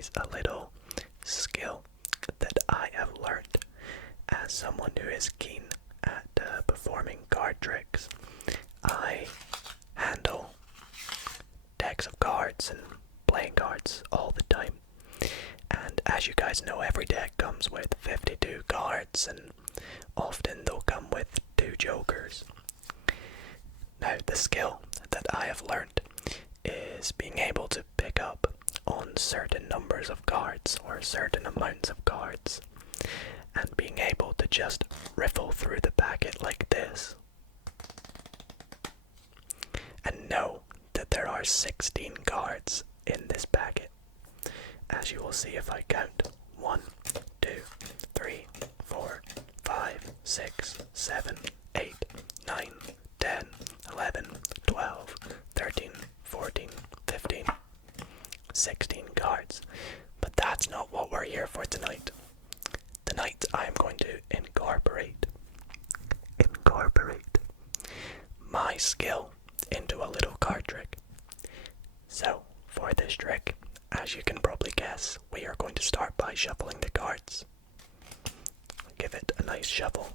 guys a little skill that I have learned as someone who is keen at performing card tricks. I handle decks of cards and playing cards all the time. And as you guys know, every deck comes with 52 cards, and often they'll come with 2 jokers. Now, the skill that I have learned is being able to pick up on certain numbers of cards or certain amounts of cards, and being able to just riffle through the packet like this and know that there are 16 cards in this packet, as you will see if I count 1, 2, 3, 4, 5, 6, 7, 8, 9, 10, 11, 12, 13, 14, 15, 16 cards. But that's not what we're here for tonight. Tonight I am going to incorporate my skill into a little card trick. So, for this trick, as you can probably guess, we are going to start by shuffling the cards. Give it a nice shuffle.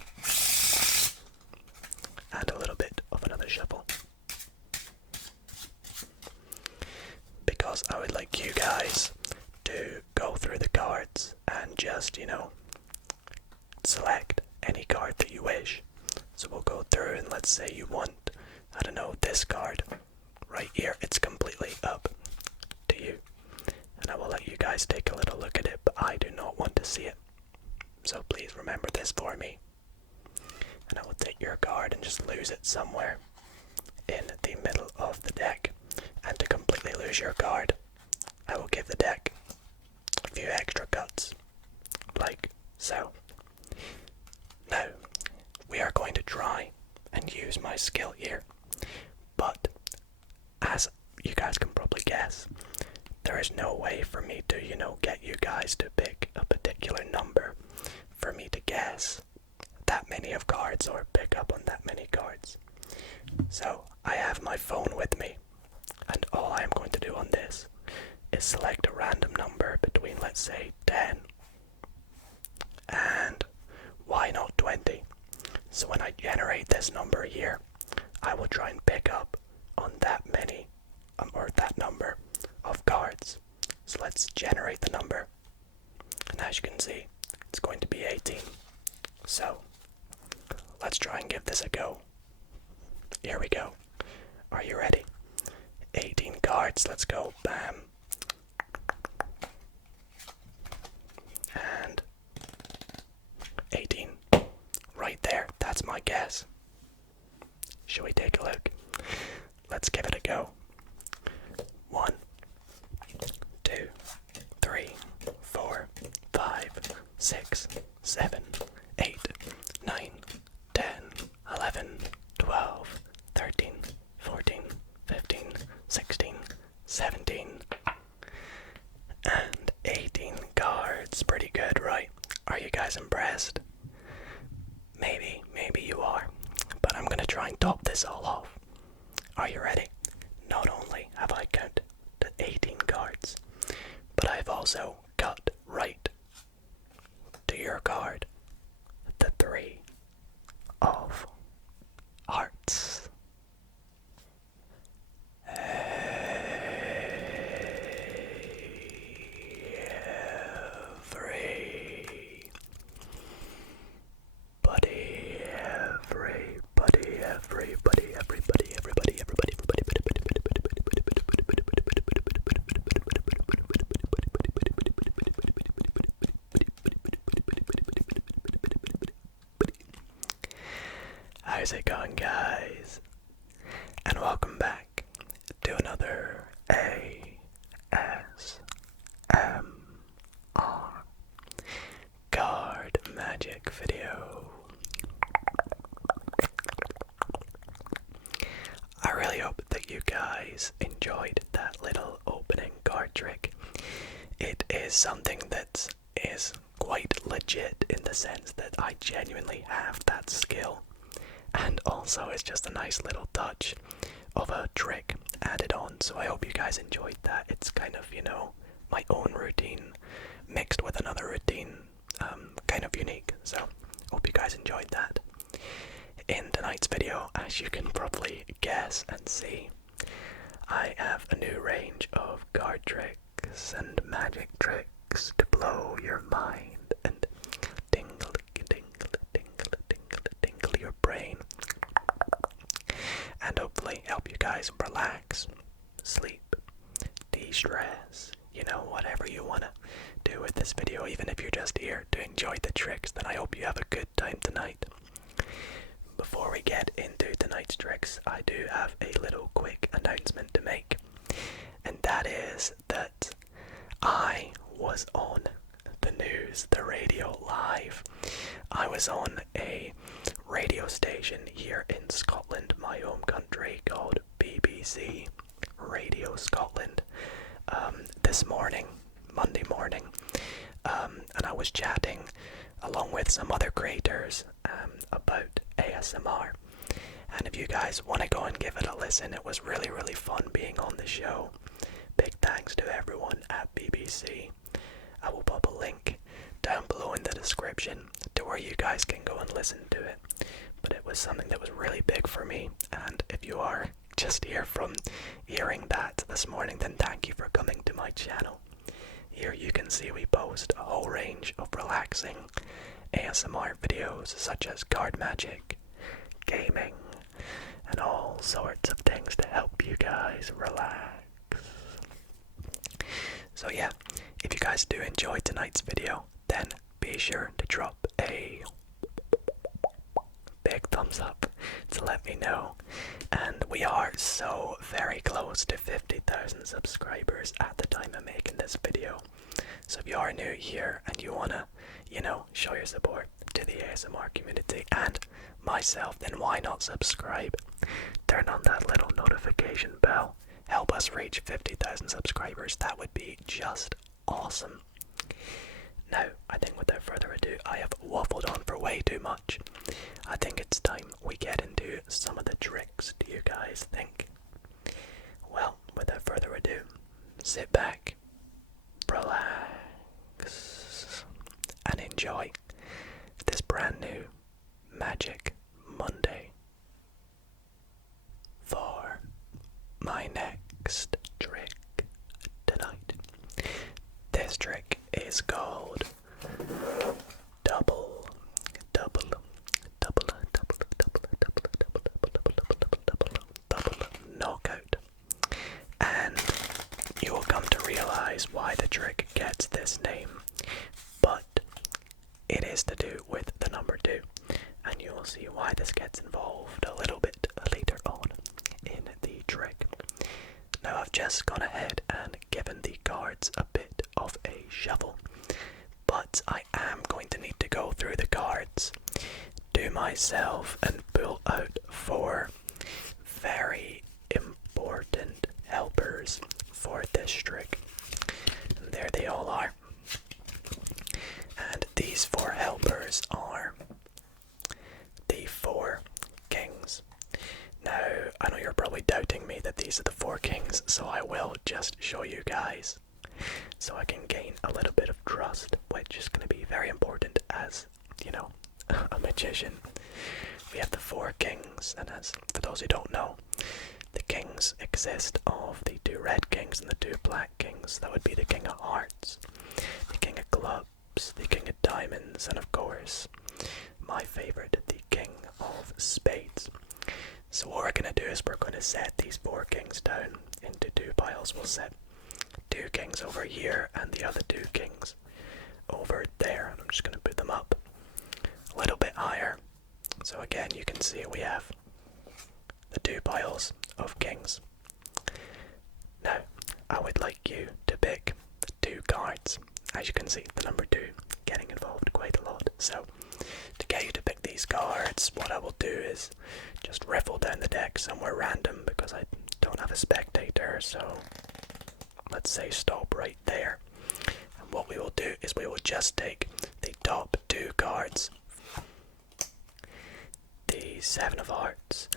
And a little bit of another shuffle. Because I would like you guys to go through the cards and just, select any card that you wish. So we'll go through and let's say you want, I don't know, this card right here. It's completely up to you. And I will let you guys take a little look at it, but I do not want to see it. So please remember this for me. And I will take your card and just lose it somewhere in the middle of the deck. And to completely lose your card, I will give the deck a few extra cuts, like so. Now, we are going to try and use my skill here, but as you guys can probably guess, there is no way for me to, get you guys to pick a particular number, for me to guess that many of cards or pick up on that many cards. So, I have my phone with me, and all I am going to do on this is select a random number between, let's say, 10 and why not 20? So when I generate this number here, I will try and pick up on that many, or that number of cards. So let's generate the number. And as you can see, it's going to be 18. So, let's try and give this a go. Here we go. Are you ready? 18 cards, let's go. Bam. And 18. Right there, that's my guess. Shall we take a look? Let's give it a go. 1, 2, 3, 4, 5, 6, 7, 8, 9, 10, 11, 12, 13, 14, 15, 16, 17, and 18 cards. Pretty good, right? Are you guys impressed? Maybe you are, but I'm gonna try and top this all off. Are you ready? Not only have I counted the 18 cards, but I've also got right to your card the 3 of hearts. How's it going, guys? And welcome back to another ASMR card magic video. I really hope that you guys enjoyed that little opening card trick. It is something that is quite legit in the sense that I genuinely have that skill. And also it's just a nice little touch of a trick added on, so I hope you guys enjoyed that. It's kind of, my own routine mixed with another routine, kind of unique. So hope you guys enjoyed that. In tonight's video, as you can probably guess and see, I have a new range of card tricks and magic tricks to blow your mind and tingle your brain, and hopefully help you guys relax, sleep, de-stress, whatever you want to do with this video. Even if you're just here to enjoy the tricks, then I hope you have a good time tonight. Before we get into tonight's tricks, I do have a little quick announcement to make, and that is that I was on the news, the radio live. I was on a radio station here in Scotland, my home country, called BBC Radio Scotland, this morning, Monday morning, and I was chatting along with some other creators about ASMR. And if you guys want to go and give it a listen, it was really, really fun being on the show. Big thanks to everyone at BBC. I will pop a link down below in the description to where you guys can go and listen to it. But it was something that was really big for me, and if you are just here from hearing that this morning, then thank you for coming to my channel. Here you can see we post a whole range of relaxing ASMR videos such as card magic, gaming, and all sorts of things to help you guys relax. So yeah, if you guys do enjoy tonight's video, then be sure to drop a big thumbs up to let me know. And we are so very close to 50,000 subscribers at the time of making this video. So if you are new here and you wanna, show your support to the ASMR community and myself, then why not subscribe? Turn on that little notification bell. Help us reach 50,000 subscribers. That would be just awesome. Now, I think without further ado, I have waffled on for way too much. I think it's time we get into some of the tricks. Do you guys think? Well, without further ado, sit back, relax, and enjoy this brand new Magic Monday. For my next trick tonight, this trick is called double knockout, and you will come to realize why the trick gets this name, but it is to do with the number 2, and you will see why this gets involved a little bit later on in the trick. Now I've just gone ahead and given the cards a bit of a shuffle, but I am going to need to go through the cards, do myself, and pull out 4 very important helpers for this trick. And there they all are. And these 4 helpers are the 4 kings. Now, I know you're probably doubting me that these are the 4 kings, so I will just show you guys so I can gain a little bit of trust, which is going to be very important as, a magician. We have the 4 kings, and as for those who don't know, the kings exist of the 2 red kings and the 2 black kings. That would be the king of hearts, the king of clubs, the king of diamonds, and of course, my favorite, the king of spades. So what we're going to do is we're going to set these 4 kings down into 2 piles. We'll set 2 kings over here and the other 2 kings over there. And I'm just going to put them up a little bit higher. So again, you can see we have the 2 piles of kings. Now, I would like you to pick 2 cards. As you can see, the number 2 getting involved quite a lot. So, to get you to pick these cards, what I will do is just riffle down the deck somewhere random because I don't have a spectator, so let's say stop right there. And what we will do is we will just take the top 2 cards, the 7 of hearts,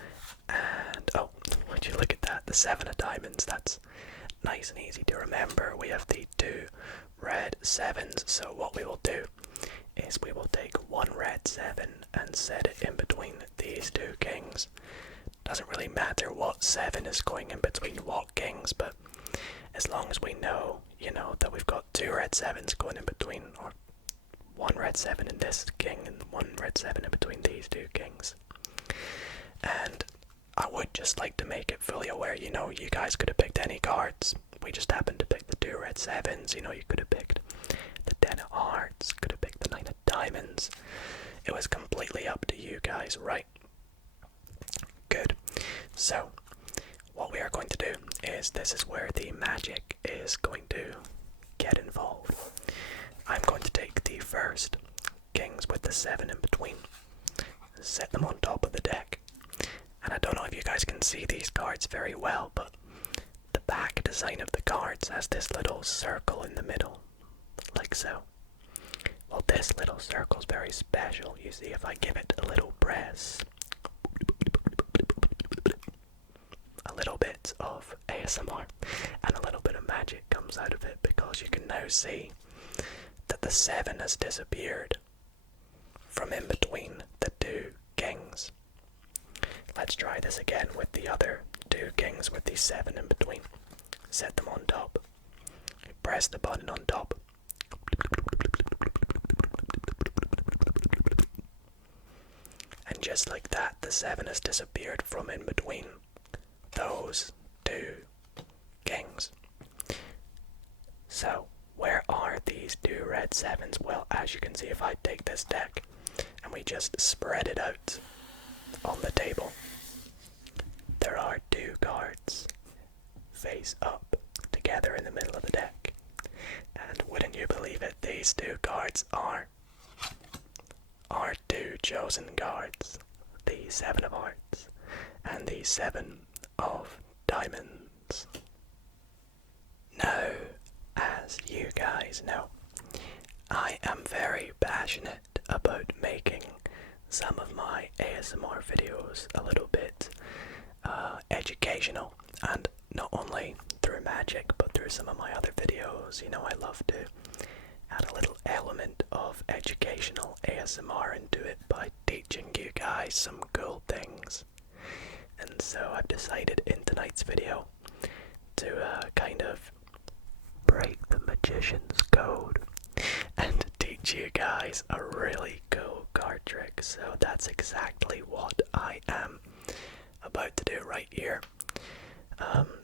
and oh, would you look at that, the 7 of diamonds. That's nice and easy to remember. We have the 2 red 7s, so what we will do is we will take 1 red 7 and set it in between these 2 kings. Doesn't really matter what 7 is going in between what kings, but as long as we know, that we've got 2 red 7s going in between, or 1 red 7 in this king and 1 red 7 in between these 2 kings. And I would just like to make it fully aware, you guys could have picked any cards. We just happened to pick the 2 red 7s, you could have picked the 10 of hearts, could have picked the 9 of diamonds. It was completely up to you guys, right? Good. So, what we are going to do is, this is where the magic is going to get involved. I'm going to take the first kings with the 7 in between, set them on top of the deck. And I don't know if you guys can see these cards very well, but the back design of the cards has this little circle in the middle, like so. Well, this little circle is very special. You see, if I give it a little press, a little bit of ASMR and a little bit of magic comes out of it, because you can now see that the 7 has disappeared from in between the 2 kings. Let's try this again with the other 2 kings with the 7 in between. Set them on top. Press the button on top. And just like that, the 7 has disappeared from in between those 2 kings. So, where are these 2 red 7s? Well, as you can see, if I take this deck and we just spread it out on the table, there are 2 cards face up together in the middle of the deck. And wouldn't you believe it, these 2 cards are 2 chosen cards. The 7 of hearts and the 7 of diamonds. Now, as you guys know, I am very passionate about making some of my ASMR videos a little bit educational, and not only through magic but through some of my other videos. I love to add a little element of educational ASMR into it by teaching you guys some cool things. And so I've decided in tonight's video to kind of break the magician's code and teach you guys a really cool card trick. So that's exactly what I am about to do right here.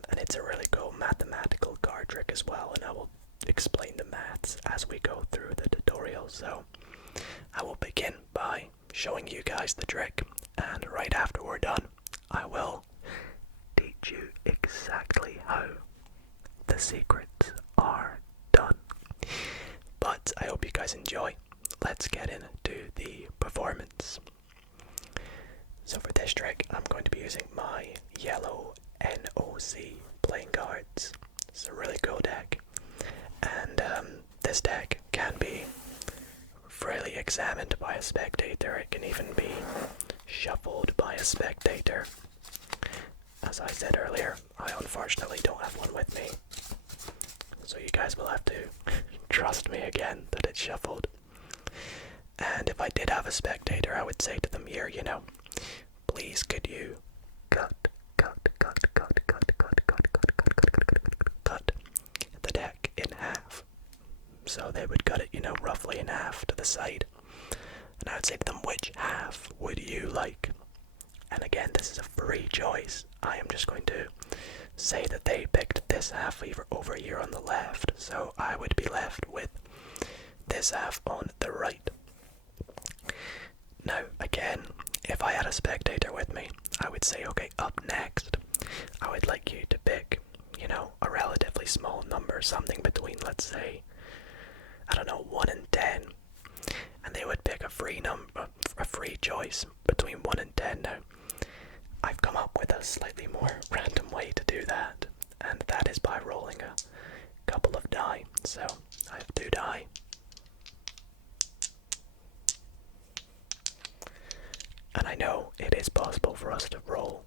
And it's a really cool mathematical card trick as well, and I will explain the maths as we go through the tutorial. So I will begin by showing you guys the trick, and right after we're done, I will teach you exactly how the secrets are done. But I hope you guys enjoy. Let's get into the performance. So for this trick, I'm going to be using my yellow NOC playing cards. It's a really cool deck, and this deck can be freely examined by a spectator. It can even be shuffled by a spectator. As I said earlier, I unfortunately don't have one with me, so you guys will have to trust me again that it's shuffled. And if I did have a spectator, I would say to them here, please could you cut the deck in half. So they would cut it, roughly in half to the side. And I would say to them, which half would you like? And again, this is a free choice. I am just going to say that they picked this half over here on the left. So I would be left with this half on the right. Now, again, if I had a spectator with me, I would say, okay, up next, I would like you to pick, a relatively small number, something between, let's say, 1 and 10. And they would pick a free choice between 1 and 10. Now, I've come up with a slightly more random way to do that, and that is by rolling a couple of die. So, I have 2 die. And I know it is possible for us to roll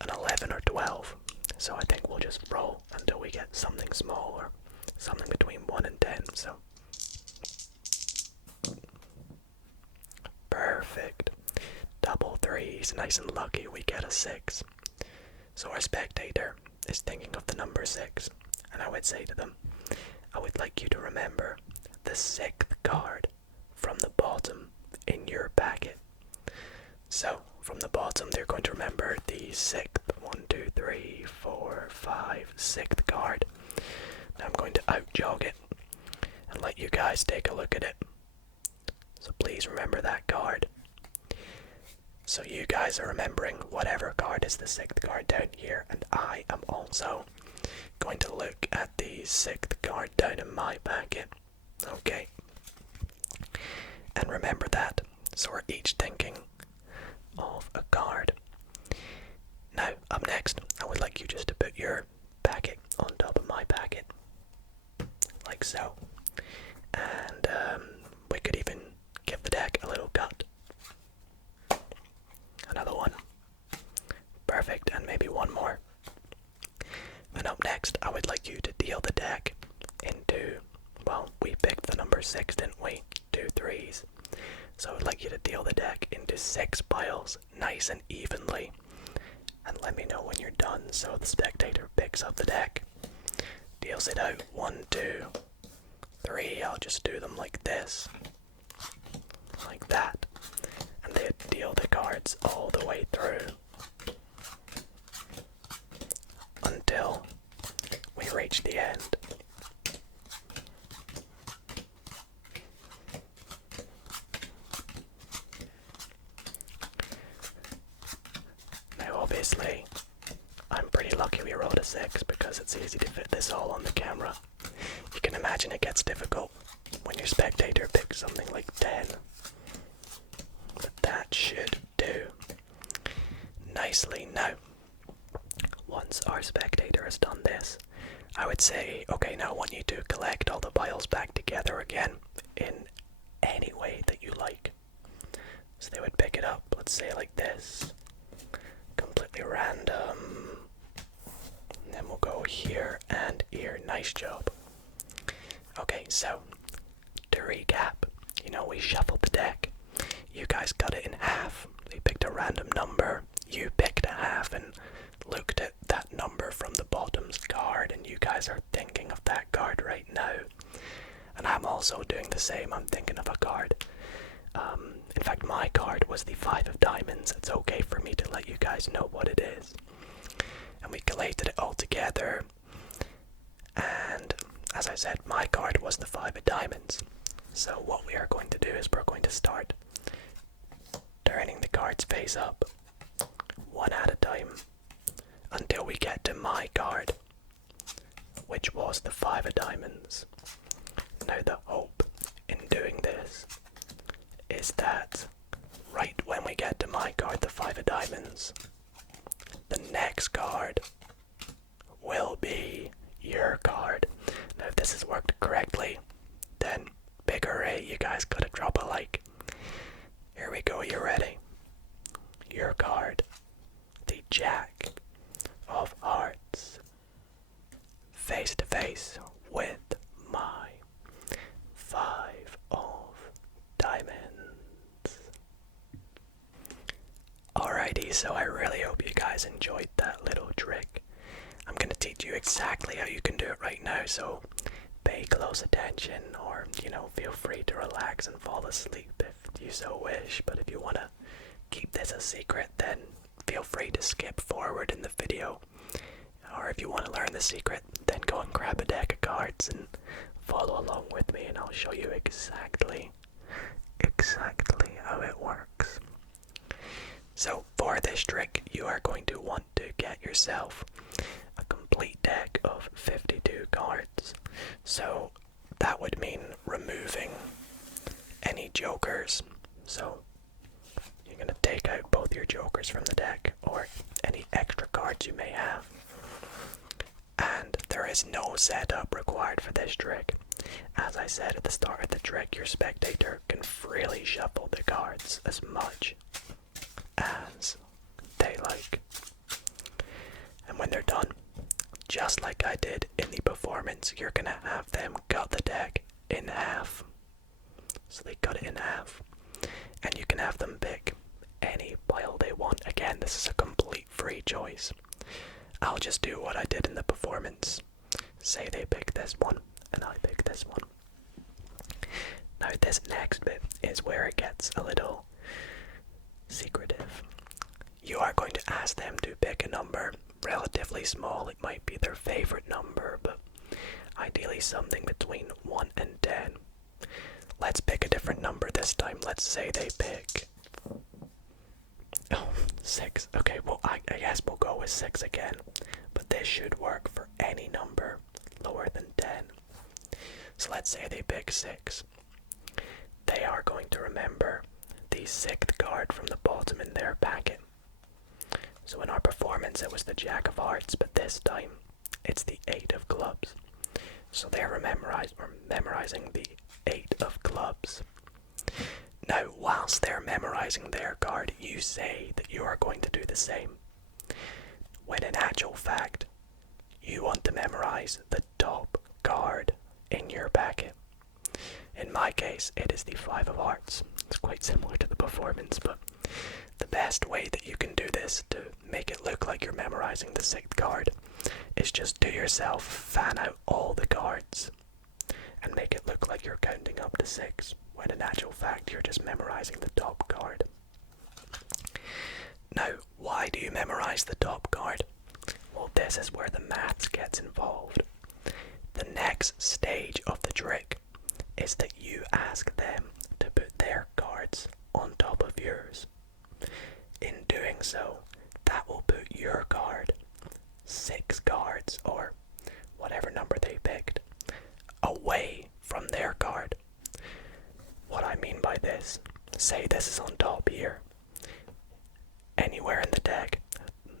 an 11 or 12. So I think we'll just roll until we get something small or something between 1 and 10. So perfect. Double threes, nice and lucky, we get a 6. So our spectator is thinking of the number 6, and I would say to them, I would like you to remember the 6th card from the bottom in your packet. So from the bottom they're going to remember the 6th, 1, 2, 3, 4, 5, 6th card. Now I'm going to out jog it and let you guys take a look at it. So please remember that card. So you guys are remembering whatever card is the 6th card down here, and I am also going to look at the 6th card down in my packet. Okay. And remember that. So we're each thinking of a card. Now, up next, I would like you just to put your packet on top of my packet. Like so. And we could even give the deck a little cut. Another one. Perfect, and maybe one more. And up next, I would like you to deal the deck into, well, we picked the number 6, didn't we? 2 threes. So I would like you to deal the deck into 6 piles, nice and evenly. And let me know when you're done, so the spectator picks up the deck, deals it out, 1, 2, 3, I'll just do them like this, like that. And they deal the cards all the way through until we reach the end. Now obviously, I'm pretty lucky we rolled a 6 because it's easy to fit this all on the camera. You can imagine it gets difficult when your spectator picks something like 10. But that should do nicely. Now, once our spectator has done this, I would say, okay, now I want you to collect all the piles back together again in any way that you like. So they would pick it up, let's say like this, completely random, and then we'll go here and here. Nice job. Okay, so to recap, you know, we shuffled the deck. You guys cut it in half. We picked a random number. You picked a half and looked at that number from the bottom's card, and you guys are thinking of that card right now. And I'm also doing the same. I'm thinking of a card. In fact, my card was the 5 of diamonds. It's okay for me to let you guys know what it is. And we collated it all together. And as I said, my card was the 5 of diamonds. So what we are going to do is we're going to start turning the cards face up, one at a time, until we get to my card, which was the 5 of diamonds. Now the hope in doing this is that right when we get to my card, the 5 of diamonds, the next card will be your card. Now if this has worked correctly, then big hooray, you guys gotta drop a like. Here we go, you ready? Your card, the Jack of Hearts, face to face with my 5 of diamonds. Alrighty, so I really hope you guys enjoyed that little trick. I'm gonna teach you exactly how you can do it right now, so pay close attention, or, you know, feel free to relax and fall asleep if you so wish. But if you want to keep this a secret, then feel free to skip forward in the video. Or if you want to learn the secret, then go and grab a deck of cards and follow along with me, and I'll show you exactly how it works. So for this trick, you are going to want to get yourself a complete deck of 52 cards. So that would mean removing any jokers. So you're going to take out both your jokers from the deck, or any extra cards you may have. And there is no setup required for this trick. As I said at the start of the trick, your spectator can freely shuffle the cards as much as they like. And when they're done, just like I did in the performance, you're gonna have them cut the deck in half. So they cut it in half. And you can have them pick any pile they want. Again, this is a complete free choice. I'll just do what I did in the performance. Say they pick this one, and I pick this one. Now this next bit is where it gets a little secretive. You are going to ask them to pick a number relatively small. It might be their favorite number, but ideally something between 1 and 10. Let's pick a different number this time. Let's say they pick 6. Okay, well I guess we'll go with 6 again, but this should work for any number lower than 10. So let's say they pick 6. They are going to remember the 6th card from the bottom in their packet. So in our performance it was the Jack of Hearts, but this time it's the 8 of Clubs. So they're memorizing the 8 of Clubs. Now, whilst they're memorizing their card, you say that you are going to do the same. When in actual fact, you want to memorize the top card in your packet. In my case, it is the 5 of Hearts. It's quite similar to the performance, but the best way that you can do this to make it look like you're memorizing the 6th card is just do yourself fan out all the cards and make it look like you're counting up to 6, when in actual fact you're just memorizing the top card. Now, why do you memorize the top card? Well, this is where the maths gets involved. The next stage of the trick is that you ask them to put their cards on top of yours. In doing so, that will put your card 6 cards, or whatever number they picked, away from their card. What I mean by this, say this is on top here. Anywhere in the deck,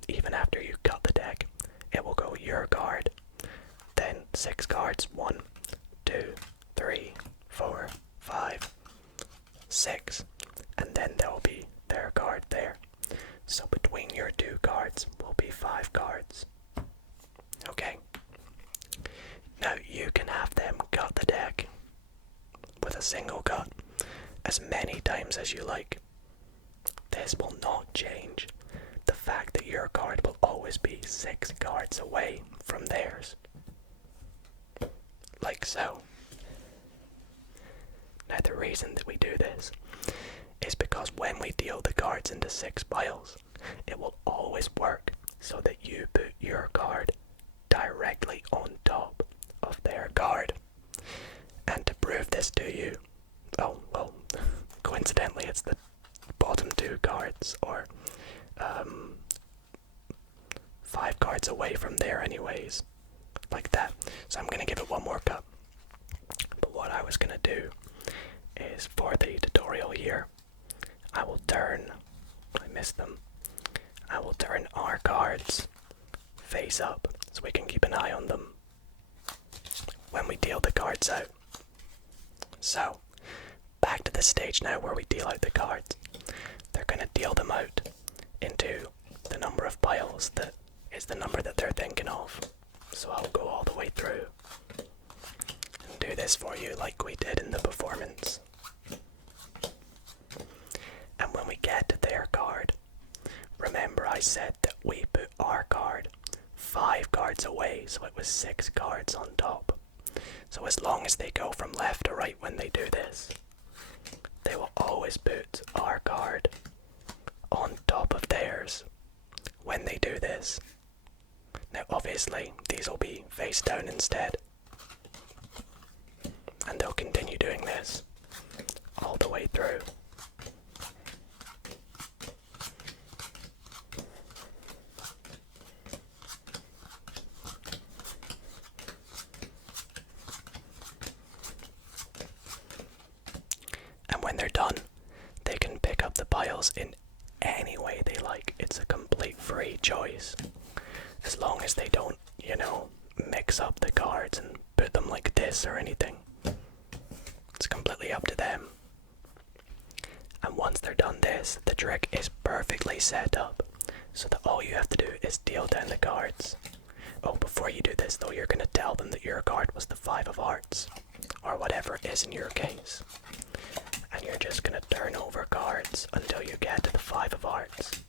even after you cut the deck, it will go your card, then 6 cards, 1, 2, 3, 4, 5, 6, and then there will be their card there. So between your 2 cards will be 5 cards. Okay. Now you can have them cut the deck with a single cut as many times as you like. This will not change the fact that your card will always be 6 cards away from theirs. Like so. Now the reason that we do this is because when we deal the cards into 6 piles, it will always work so that you put your card directly on top of their card. And to prove this to you, coincidentally it's the bottom 2 cards, or 5 cards away from there anyways, like that. So I'm going to give it one more cut. But what I was going to do is, for the tutorial here, I will turn our cards face up so we can keep an eye on them when we deal the cards out. So, back to the stage now where we deal out the cards. They're going to deal them out into the number of piles that is the number that they're thinking of. So I'll go all the way through and do this for you like we did in the performance. And when we get to their card, remember I said that we put our card 5 cards away, so it was 6 cards on top. So as long as they go from left to right when they do this, they will always put our card on top of theirs when they do this. Now obviously these will be face down instead, and they'll continue doing this all the way through. And when they're done, they can pick up the piles in any way they like. It's a complete free choice. As long as they don't, mix up the cards and put them like this or anything. It's completely up to them. And once they're done this, the trick is perfectly set up, so that all you have to do is deal down the cards. Oh, before you do this though, you're gonna tell them that your card was the 5 of hearts, or whatever it is in your case. And you're just gonna turn over cards until you get to the 5 of hearts.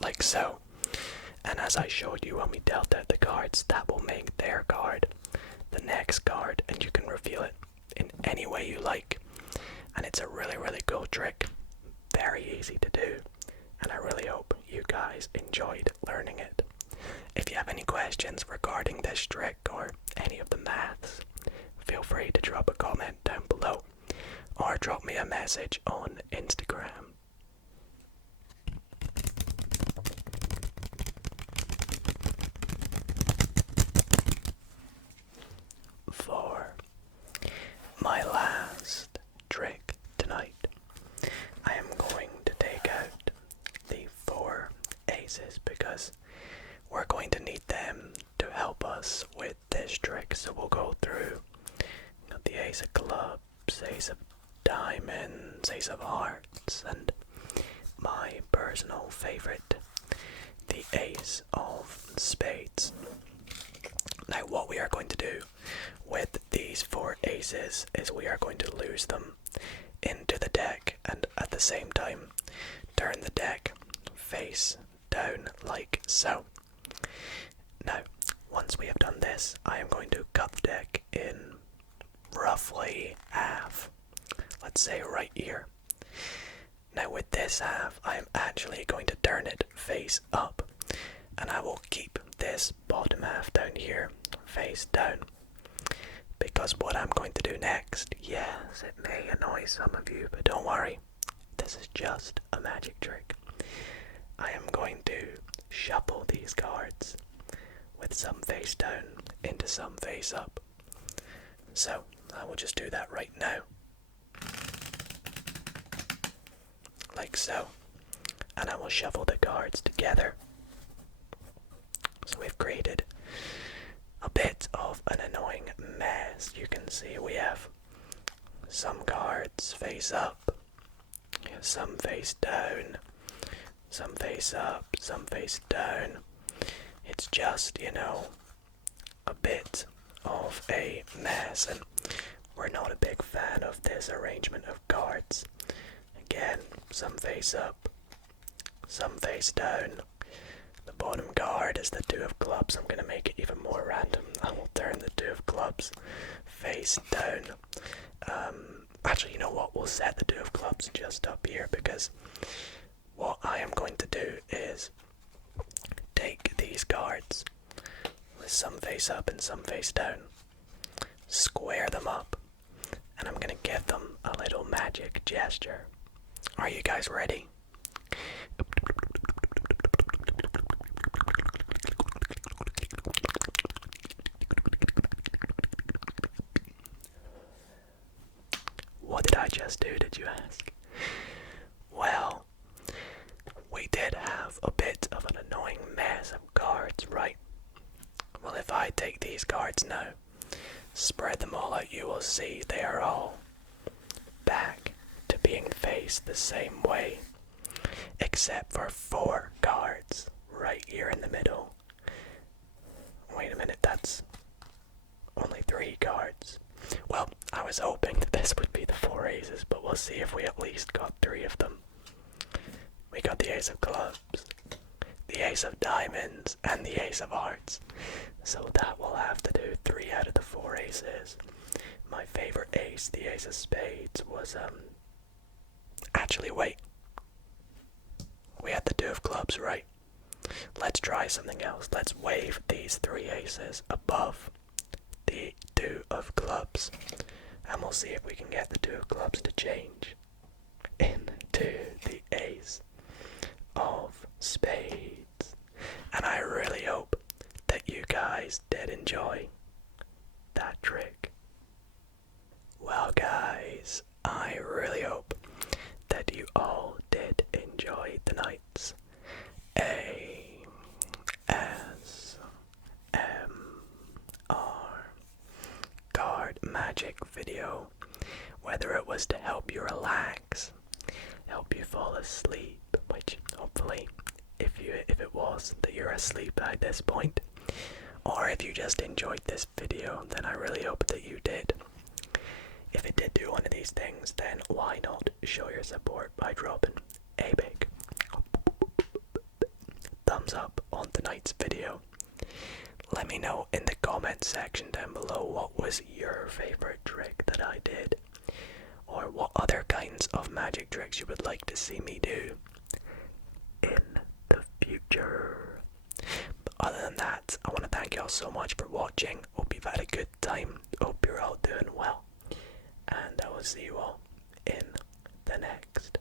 Like so. And as I showed you when we dealt out the cards, that will make their card the next card, and you can reveal it in any way you like. And it's a really, really cool trick. Very easy to do. And I really hope you guys enjoyed learning it. If you have any questions regarding this trick or any of the maths, feel free to drop a comment down below or drop me a message on Instagram. For my last trick tonight, I am going to take out the 4 aces because we're going to need them to help us with this trick. So we'll go through the ace of clubs, ace of diamonds, ace of hearts, and my personal favorite, the ace of spades. Now what we are going to do with these 4 aces is we are going to lose them into the deck and at the same time turn the deck face down like so. Now once we have done this, I am going to cut the deck in roughly half, let's say right here. Now with this half, I am actually going to turn it face up, and I will keep this bottom half down here face down, because what I'm going to do next, yes, it may annoy some of you, but don't worry, this is just a magic trick. I am going to shuffle these cards with some face down into some face up. So I will just do that right now, like so, and I will shuffle the cards together. So we've created a bit of an annoying mess. You can see we have some cards face up, some face down, some face up, some face down. It's just, a bit of a mess, and we're not a big fan of this arrangement of cards. Again, some face up, some face down. The bottom card is the 2 of clubs. I'm going to make it even more random. I will turn the 2 of clubs face down. Actually, you know what? We'll set the 2 of clubs just up here, because what I am going to do is take these cards with some face up and some face down, square them up, and I'm going to give them a little magic gesture. Are you guys ready? What did I just do, did you ask? Well, we did have a bit of an annoying mess of cards, right? Well, if I take these cards now, spread them all out, you will see they are all back to being faced the same way, except for 4 cards right here in the middle. Wait a minute, that's only 3 cards. Well, I was hoping that this would be the 4 aces, but we'll see if we at least got 3 of them. We got the ace of clubs, the ace of diamonds, and the ace of hearts. So that will have to do 3 out of the 4 aces. My favorite ace, the ace of spades, was, actually, wait. We had the 2 of clubs, right? Let's try something else. Let's wave these 3 aces above the 2 of clubs, and we'll see if we can get the 2 of clubs to change into the ace of spades. And I really hope that you guys did enjoy that trick. Well guys, I really hope that you all did enjoy tonight's ASMR. videos to help you relax, help you fall asleep, which hopefully if it was that you're asleep at this point, or if you just enjoyed this video, then I really hope that you did. If it did do one of these things, then why not show your support by dropping a big thumbs up on tonight's video. Let me know in the comments section down below what was your favorite trick that I did, or what other kinds of magic tricks you would like to see me do in the future. But other than that, I want to thank you all so much for watching. Hope you've had a good time. Hope you're all doing well. And I will see you all in the next